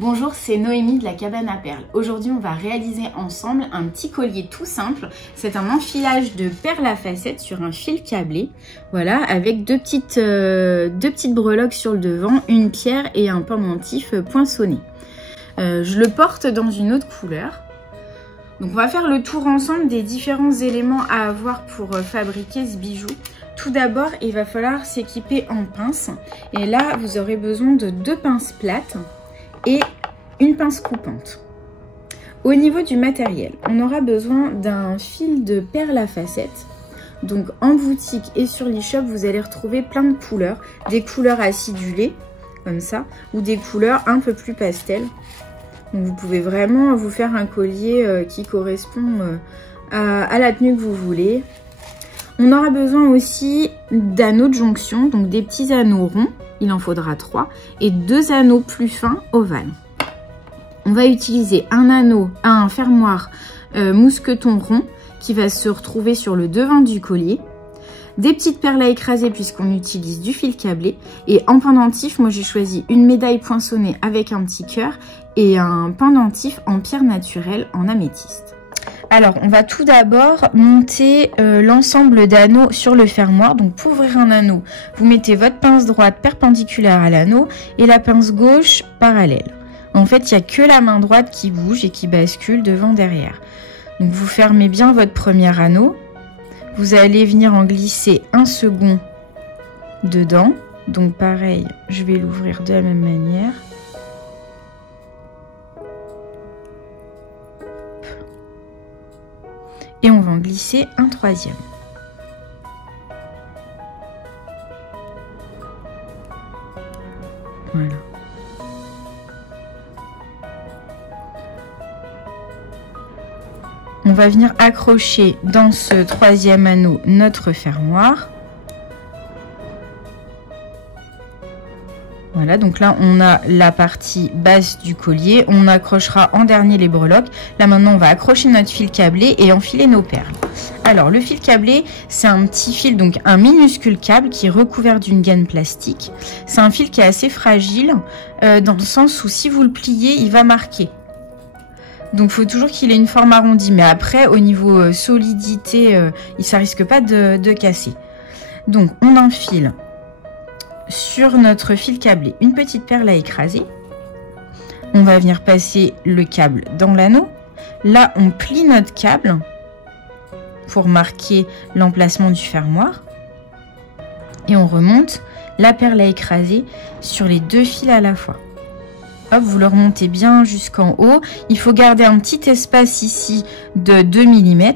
Bonjour, c'est Noémie de la cabane à perles. Aujourd'hui, on va réaliser ensemble un petit collier tout simple. C'est un enfilage de perles à facettes sur un fil câblé. Voilà, avec deux petites breloques sur le devant, une pierre et un pendentif poinçonné. Je le porte dans une autre couleur. Donc on va faire le tour ensemble des différents éléments à avoir pour fabriquer ce bijou. Tout d'abord, il va falloir s'équiper en pince. Et là, vous aurez besoin de 2 pinces plates et une pince coupante. Au niveau du matériel, on aura besoin d'un fil de perles à facettes. Donc en boutique et sur l'e-shop, vous allez retrouver plein de couleurs. Des couleurs acidulées, comme ça, ou des couleurs un peu plus pastel. Donc vous pouvez vraiment vous faire un collier qui correspond à la tenue que vous voulez. On aura besoin aussi d'anneaux de jonction, donc des petits anneaux ronds, il en faudra 3, et 2 anneaux plus fins ovales. On va utiliser un fermoir mousqueton rond qui va se retrouver sur le devant du collier, des petites perles à écraser puisqu'on utilise du fil câblé, et en pendentif, moi j'ai choisi une médaille poinçonnée avec un petit cœur et un pendentif en pierre naturelle en améthyste. Alors, on va tout d'abord monter l'ensemble d'anneaux sur le fermoir. Donc, pour ouvrir un anneau, vous mettez votre pince droite perpendiculaire à l'anneau et la pince gauche parallèle. En fait, il n'y a que la main droite qui bouge et qui bascule devant-derrière. Donc, vous fermez bien votre premier anneau. Vous allez venir en glisser un second dedans. Donc, pareil, je vais l'ouvrir de la même manière. Et on va en glisser un 3e. Voilà. On va venir accrocher dans ce 3e anneau notre fermoir. Voilà, donc là on a la partie basse du collier, on accrochera en dernier les breloques. Là maintenant on va accrocher notre fil câblé et enfiler nos perles. Alors le fil câblé, c'est un petit fil, donc un minuscule câble qui est recouvert d'une gaine plastique. C'est un fil qui est assez fragile dans le sens où si vous le pliez, il va marquer. Donc il faut toujours qu'il ait une forme arrondie, mais après au niveau solidité, ça risque pas de casser. Donc on enfile sur notre fil câblé une petite perle à écraser. On va venir passer le câble dans l'anneau. Là, on plie notre câble pour marquer l'emplacement du fermoir. Et on remonte la perle à écraser sur les 2 fils à la fois. Hop, vous le remontez bien jusqu'en haut. Il faut garder un petit espace ici de 2 mm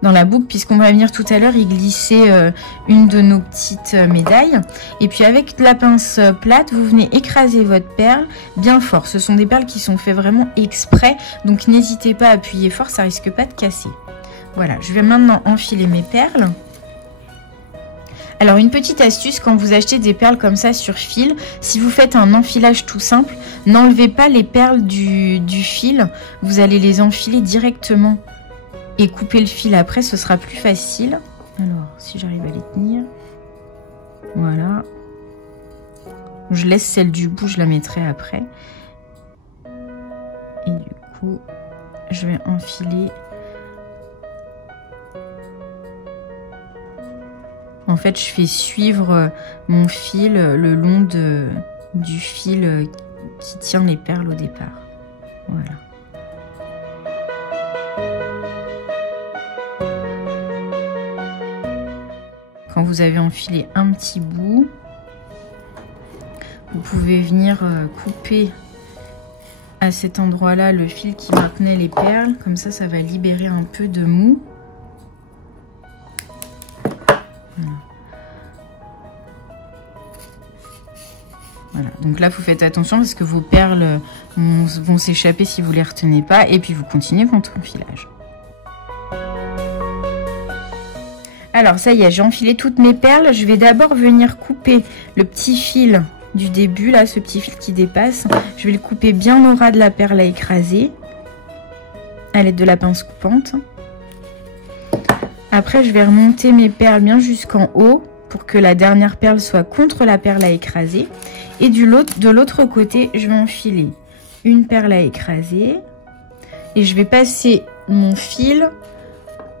dans la boucle, puisqu'on va venir tout à l'heure y glisser une de nos petites médailles. Et puis avec la pince plate, vous venez écraser votre perle bien fort. Ce sont des perles qui sont faites vraiment exprès, donc n'hésitez pas à appuyer fort, ça risque pas de casser. Voilà, je vais maintenant enfiler mes perles. Alors une petite astuce, quand vous achetez des perles comme ça sur fil, si vous faites un enfilage tout simple, n'enlevez pas les perles du fil, vous allez les enfiler directement et couper le fil après, ce sera plus facile. Alors, si j'arrive à les tenir. Voilà. Je laisse celle du bout, je la mettrai après. Et du coup, je vais enfiler. En fait, je fais suivre mon fil le long du fil qui tient les perles au départ. Voilà. Quand vous avez enfilé un petit bout, vous pouvez venir couper à cet endroit-là le fil qui maintenait les perles. Comme ça, ça va libérer un peu de mou. Voilà. Voilà. Donc là, vous faites attention parce que vos perles vont s'échapper si vous ne les retenez pas. Et puis, vous continuez votre enfilage. Alors ça y est, j'ai enfilé toutes mes perles. Je vais d'abord venir couper le petit fil du début, là, ce petit fil qui dépasse. Je vais le couper bien au ras de la perle à écraser à l'aide de la pince coupante. Après, je vais remonter mes perles bien jusqu'en haut pour que la dernière perle soit contre la perle à écraser. Et de l'autre côté, je vais enfiler une perle à écraser et je vais passer mon fil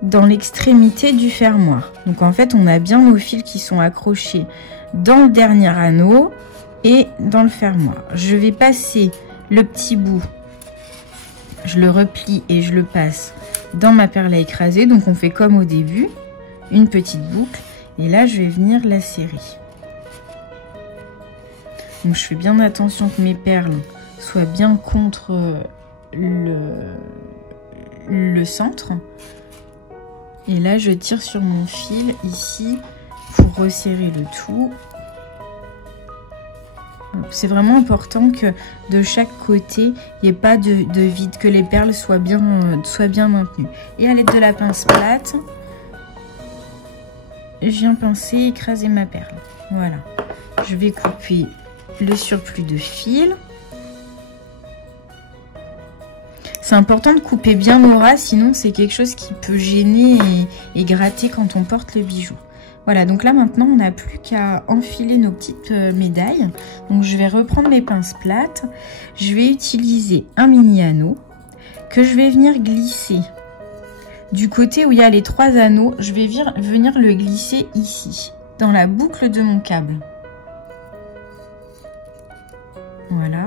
dans l'extrémité du fermoir. Donc en fait, on a bien nos fils qui sont accrochés dans le dernier anneau et dans le fermoir. Je vais passer le petit bout, je le replie et je le passe dans ma perle à écraser. Donc on fait comme au début, une petite boucle et là je vais venir la serrer. Donc je fais bien attention que mes perles soient bien contre le centre. Et là je tire sur mon fil ici pour resserrer le tout. C'est vraiment important que de chaque côté, il n'y ait pas de vide, que les perles soient bien maintenues. Et à l'aide de la pince plate, je viens pincer, écraser ma perle. Voilà. Je vais couper le surplus de fil. C'est important de couper bien au ras, sinon c'est quelque chose qui peut gêner et gratter quand on porte le bijou. Voilà, donc là maintenant on n'a plus qu'à enfiler nos petites médailles. Donc je vais reprendre mes pinces plates. Je vais utiliser un mini anneau que je vais venir glisser. Du côté où il y a les 3 anneaux, je vais venir le glisser ici, dans la boucle de mon câble. Voilà.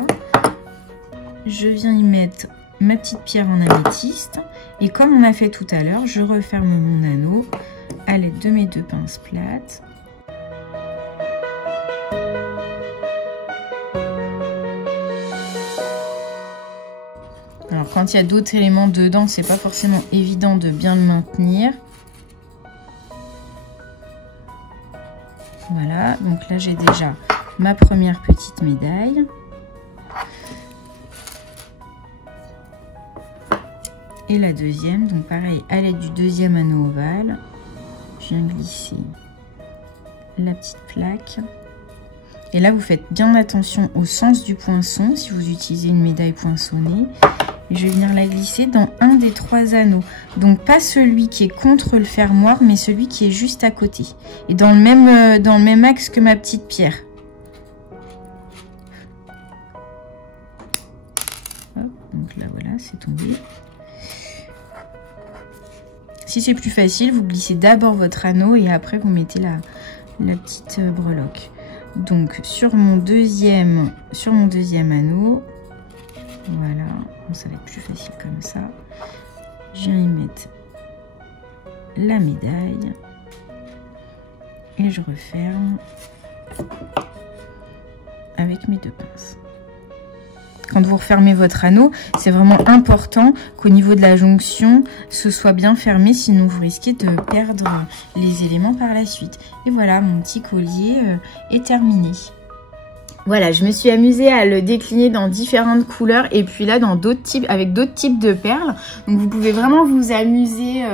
Je viens y mettre ma petite pierre en améthyste. Et comme on a fait tout à l'heure, je referme mon anneau à l'aide de mes 2 pinces plates. Alors quand il y a d'autres éléments dedans, c'est pas forcément évident de bien le maintenir. Voilà, donc là j'ai déjà ma première petite médaille. Et la deuxième, donc pareil, à l'aide du deuxième anneau ovale, je viens glisser la petite plaque. Et là, vous faites bien attention au sens du poinçon, si vous utilisez une médaille poinçonnée. Et je vais venir la glisser dans un des 3 anneaux. Donc pas celui qui est contre le fermoir, mais celui qui est juste à côté. Et dans le même axe que ma petite pierre. Hop, donc là, voilà, c'est tombé. Si c'est plus facile, vous glissez d'abord votre anneau et après vous mettez la petite breloque. Donc sur mon deuxième anneau, voilà, bon, ça va être plus facile comme ça. Je viens y mettre la médaille et je referme avec mes 2 pinces. Quand vous refermez votre anneau, c'est vraiment important qu'au niveau de la jonction, ce soit bien fermé, sinon vous risquez de perdre les éléments par la suite. Et voilà, mon petit collier est terminé. Voilà, je me suis amusée à le décliner dans différentes couleurs et puis là avec d'autres types de perles. Donc vous pouvez vraiment vous amuser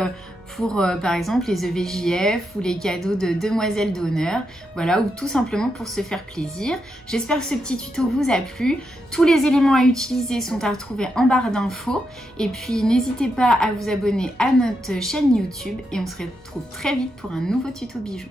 pour par exemple les EVJF ou les cadeaux de demoiselles d'honneur, voilà, ou tout simplement pour se faire plaisir. J'espère que ce petit tuto vous a plu. Tous les éléments à utiliser sont à retrouver en barre d'infos. Et puis n'hésitez pas à vous abonner à notre chaîne YouTube et on se retrouve très vite pour un nouveau tuto bijoux.